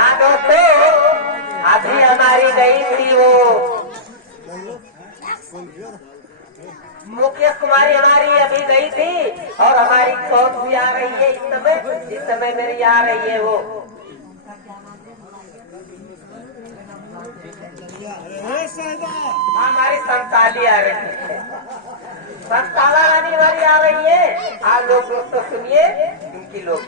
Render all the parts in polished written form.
हाँ दोस्तों, अभी हमारी गई थी वो मुकेश कुमारी हमारी अभी गई थी और हमारी कौन सी आ रही है इस समय मेरी आ रही है वो हमारी संताली आ रही है। संताला रानी हमारी आ रही है। आज लोग दोस्तों सुनिए इनकी लोग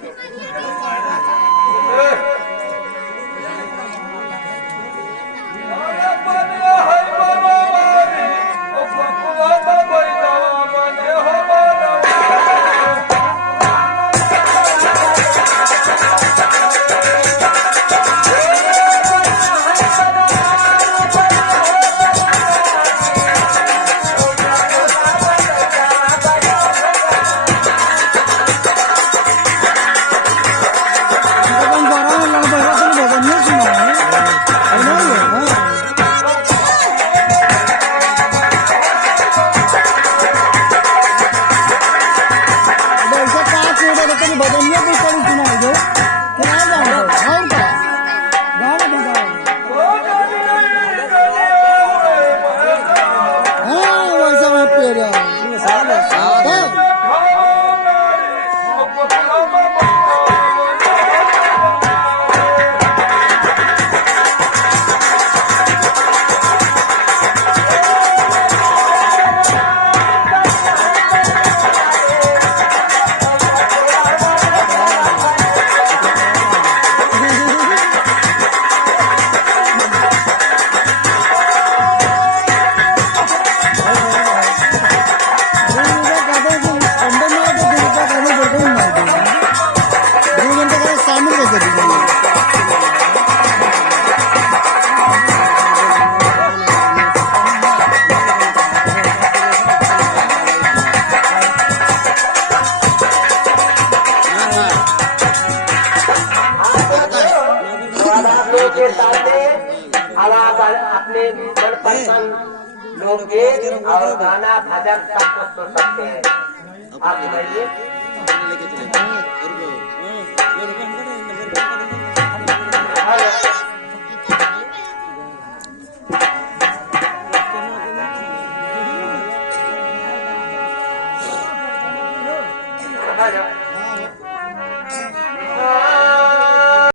अपने मनपसंद लोकगीत और गाना भजन सब कुछ सुन सकते हैं। आप सुनाइए। हेलो